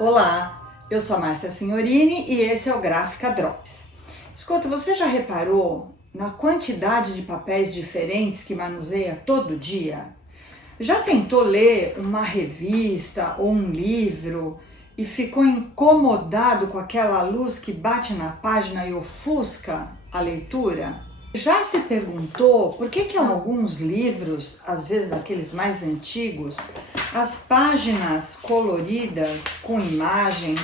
Olá, eu sou a Márcia Signorini e esse é o Gráfica Drops. Escuta, você já reparou na quantidade de papéis diferentes que manuseia todo dia? Já tentou ler uma revista ou um livro e ficou incomodado com aquela luz que bate na página e ofusca a leitura? Já se perguntou por que em alguns livros, às vezes aqueles mais antigos, as páginas coloridas com imagens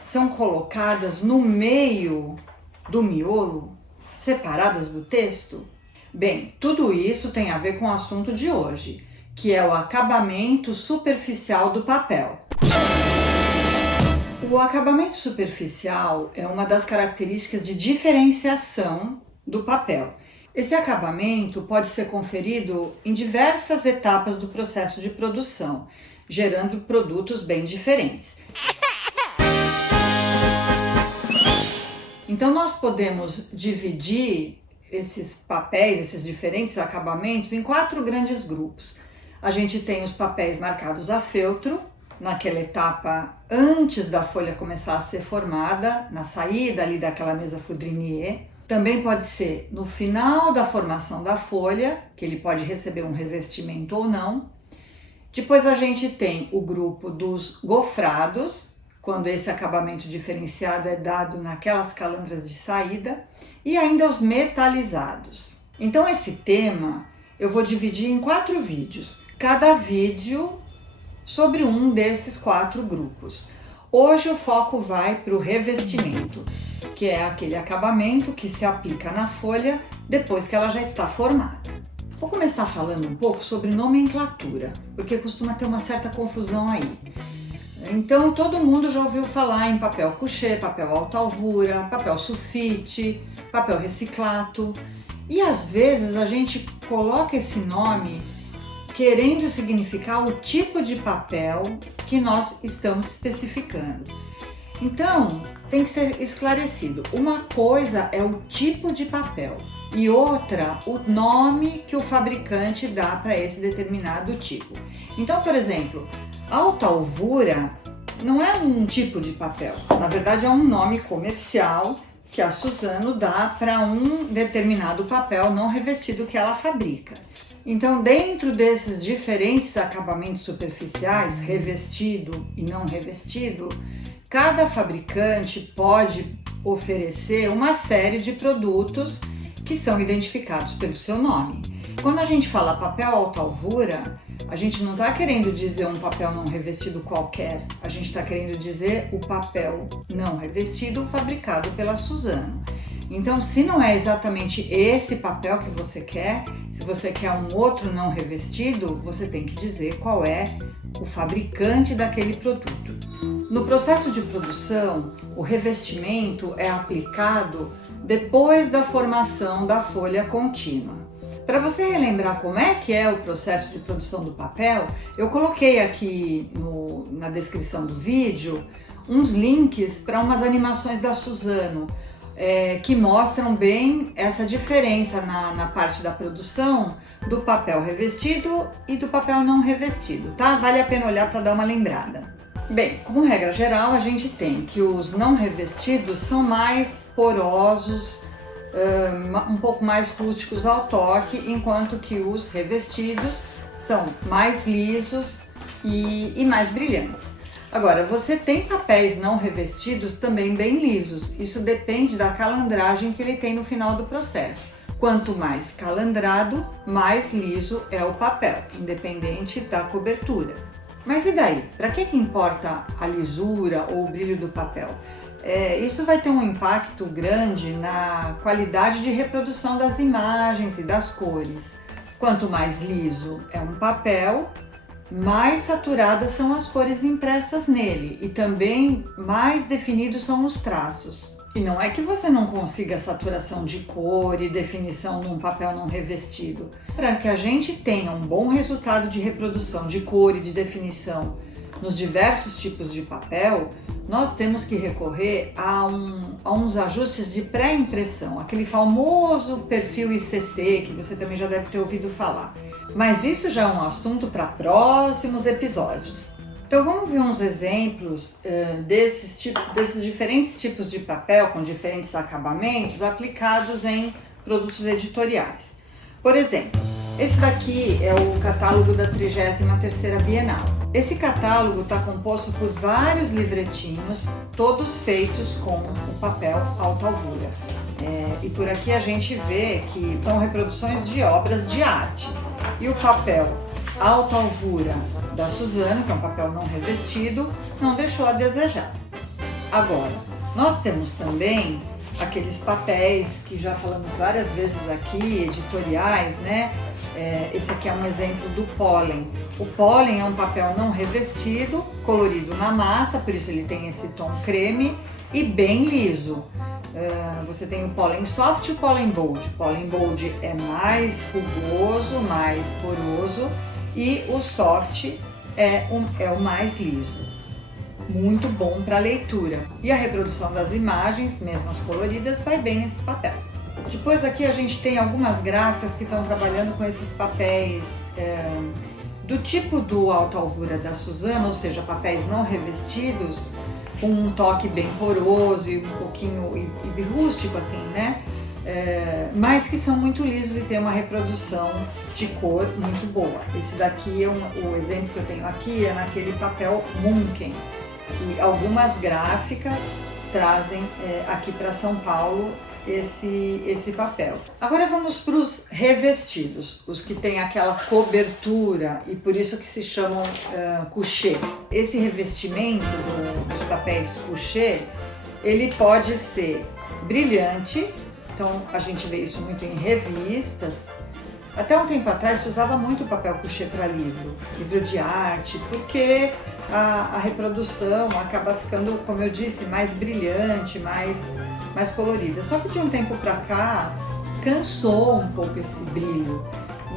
são colocadas no meio do miolo, separadas do texto? Bem, tudo isso tem a ver com o assunto de hoje, que é o acabamento superficial do papel. O acabamento superficial é uma das características de diferenciação do papel. Esse acabamento pode ser conferido em diversas etapas do processo de produção, gerando produtos bem diferentes. Então nós podemos dividir esses papéis, esses diferentes acabamentos, em 4 grandes grupos. A gente tem os papéis marcados a feltro, naquela etapa antes da folha começar a ser formada, na saída ali daquela mesa Foudrinier. Também pode ser no final da formação da folha, que ele pode receber um revestimento ou não. Depois a gente tem o grupo dos gofrados, quando esse acabamento diferenciado é dado naquelas calandras de saída, e ainda os metalizados. Então esse tema eu vou dividir em 4 vídeos, cada vídeo sobre um desses 4 grupos. Hoje o foco vai para o revestimento, que é aquele acabamento que se aplica na folha depois que ela já está formada. Vou começar falando um pouco sobre nomenclatura, porque costuma ter uma certa confusão aí. Então todo mundo já ouviu falar em papel couché, papel alta alvura, papel sulfite, papel reciclato, e às vezes a gente coloca esse nome querendo significar o tipo de papel que nós estamos especificando. Então, tem que ser esclarecido. Uma coisa é o tipo de papel e outra, o nome que o fabricante dá para esse determinado tipo. Então, por exemplo, alta alvura não é um tipo de papel. Na verdade, é um nome comercial que a Suzano dá para um determinado papel não revestido que ela fabrica. Então, dentro desses diferentes acabamentos superficiais, revestido e não revestido, cada fabricante pode oferecer uma série de produtos que são identificados pelo seu nome. Quando a gente fala papel alta alvura, a gente não está querendo dizer um papel não revestido qualquer, a gente está querendo dizer o papel não revestido fabricado pela Suzano. Então, se não é exatamente esse papel que você quer, se você quer um outro não revestido, você tem que dizer qual é o fabricante daquele produto. No processo de produção, o revestimento é aplicado depois da formação da folha contínua. Para você relembrar como é que é o processo de produção do papel, eu coloquei aqui na descrição do vídeo uns links para umas animações da Suzano, que mostram bem essa diferença na parte da produção do papel revestido e do papel não revestido, tá? Vale a pena olhar para dar uma lembrada. Bem, como regra geral, a gente tem que os não revestidos são mais porosos, um pouco mais rústicos ao toque, enquanto que os revestidos são mais lisos e mais brilhantes. Agora, você tem papéis não revestidos também bem lisos, isso depende da calandragem que ele tem no final do processo. Quanto mais calandrado, mais liso é o papel, independente da cobertura. Mas e daí? Para que importa a lisura ou o brilho do papel? Isso vai ter um impacto grande na qualidade de reprodução das imagens e das cores. Quanto mais liso é um papel, mais saturadas são as cores impressas nele e também mais definidos são os traços. E não é que você não consiga saturação de cor e definição num papel não revestido. Para que a gente tenha um bom resultado de reprodução de cor e de definição nos diversos tipos de papel, nós temos que recorrer a uns ajustes de pré-impressão, aquele famoso perfil ICC que você também já deve ter ouvido falar. Mas isso já é um assunto para próximos episódios. Então vamos ver uns exemplos desses diferentes tipos de papel com diferentes acabamentos aplicados em produtos editoriais. Por exemplo, esse daqui é o catálogo da 33ª Bienal. Esse catálogo está composto por vários livretinhos, todos feitos com o papel alta alvura. E por aqui a gente vê que são reproduções de obras de arte. E o papel alta alvura da Suzano, que é um papel não revestido, não deixou a desejar. Agora, nós temos também aqueles papéis que já falamos várias vezes aqui, editoriais, né? Esse aqui é um exemplo do pólen. O pólen é um papel não revestido, colorido na massa, por isso ele tem esse tom creme e bem liso. Você tem o pólen soft e o pólen bold. O pólen bold é mais rugoso, mais poroso, e o soft é o mais liso. Muito bom para leitura. E a reprodução das imagens, mesmo as coloridas, vai bem nesse papel. Depois aqui a gente tem algumas gráficas que estão trabalhando com esses papéis do tipo do alta alvura da Suzano, ou seja, papéis não revestidos, com um toque bem poroso e um pouquinho e rústico assim, né? Mas que são muito lisos e tem uma reprodução de cor muito boa. Esse daqui, o exemplo que eu tenho aqui é naquele papel Munken, que algumas gráficas trazem aqui para São Paulo esse papel. Agora vamos para os revestidos, os que têm aquela cobertura e por isso que se chamam couché. Esse revestimento dos papéis couché, ele pode ser brilhante, então a gente vê isso muito em revistas. Até um tempo atrás se usava muito papel couché para livro de arte, porque a reprodução acaba ficando, como eu disse, mais brilhante, mais colorida. Só que de um tempo para cá cansou um pouco esse brilho.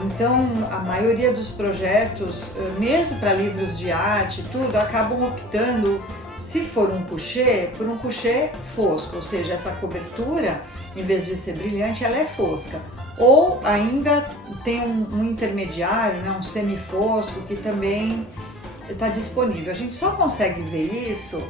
Então a maioria dos projetos, mesmo para livros de arte, tudo, acabam optando, se for um couché, por um couché fosco, ou seja, essa cobertura, em vez de ser brilhante, ela é fosca. Ou ainda tem um intermediário, né, um semifosco, que também está disponível. A gente só consegue ver isso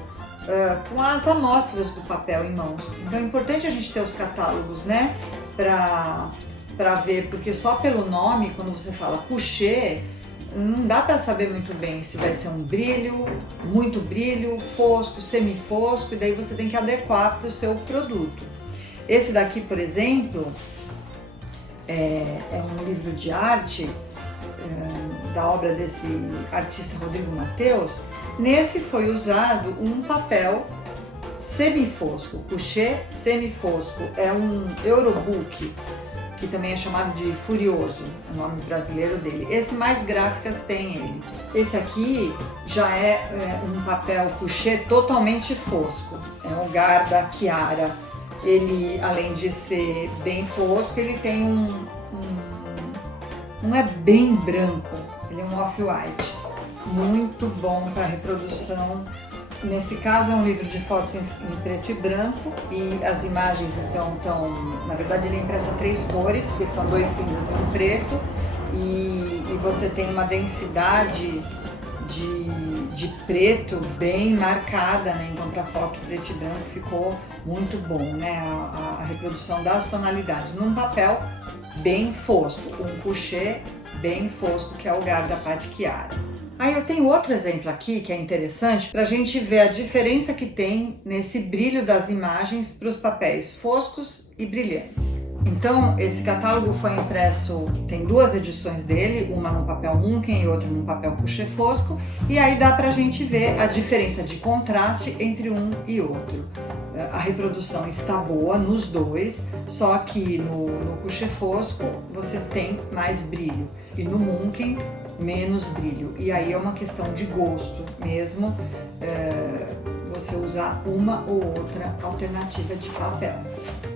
com as amostras do papel em mãos. Então é importante a gente ter os catálogos, né, para ver, porque só pelo nome, quando você fala couché, não dá para saber muito bem se vai ser um brilho, muito brilho, fosco, semifosco, e daí você tem que adequar para o seu produto. Esse daqui, por exemplo, é um livro de arte da obra desse artista Rodrigo Mateus. Nesse foi usado um papel semifosco, couché semifosco, é um Eurobook, que também é chamado de Furioso, é o nome brasileiro dele. Esse mais gráficas tem ele. Esse aqui já é um papel couché totalmente fosco, é o Garda Chiara. Ele, além de ser bem fosco, ele tem não é bem branco, ele é um off-white, muito bom para reprodução. Nesse caso é um livro de fotos em preto e branco e as imagens então estão, na verdade ele é impresso a 3 cores, porque são 2 cinzas e um preto, e você tem uma densidade de preto bem marcada, né? Então para foto preto e branco ficou muito bom, né? A reprodução das tonalidades num papel bem fosco, um couché bem fosco, que é o Garda Chiara. Aí eu tenho outro exemplo aqui que é interessante para a gente ver a diferença que tem nesse brilho das imagens para os papéis foscos e brilhantes. Então esse catálogo foi impresso, tem 2 edições dele, uma no papel Munken e outra no papel couché fosco, e aí dá para a gente ver a diferença de contraste entre um e outro. A reprodução está boa nos dois, só que no couché fosco você tem mais brilho e no Munken menos brilho, e aí é uma questão de gosto mesmo, você usar uma ou outra alternativa de papel.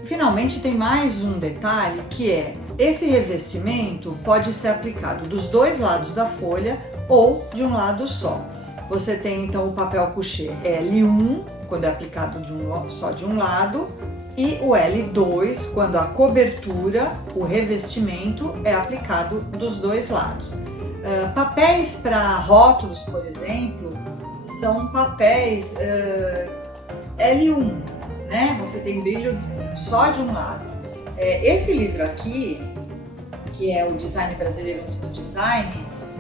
Finalmente tem mais um detalhe, que é esse revestimento pode ser aplicado dos 2 lados da folha ou de um lado só. Você tem então o papel couché L1 quando é aplicado só de um lado, e o L2 quando a cobertura, o revestimento é aplicado dos 2 lados. Papéis para rótulos, por exemplo, são papéis L1, né? Você tem brilho só de um lado. Esse livro aqui, que é o Design Brasileiro antes do Design,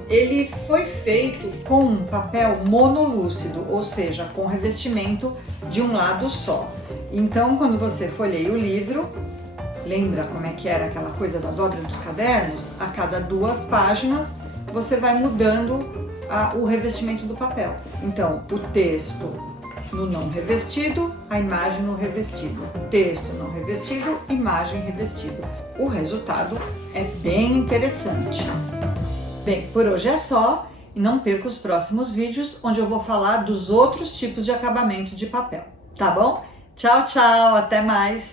ele foi feito com um papel monolúcido, ou seja, com revestimento de um lado só. Então, quando você folheia o livro, lembra como é que era aquela coisa da dobra dos cadernos? A cada 2 páginas, você vai mudando o revestimento do papel. Então, o texto no não revestido, a imagem no revestido. Texto não revestido, imagem revestido. O resultado é bem interessante. Bem, por hoje é só e não perca os próximos vídeos onde eu vou falar dos outros tipos de acabamento de papel, tá bom? Tchau, tchau, até mais!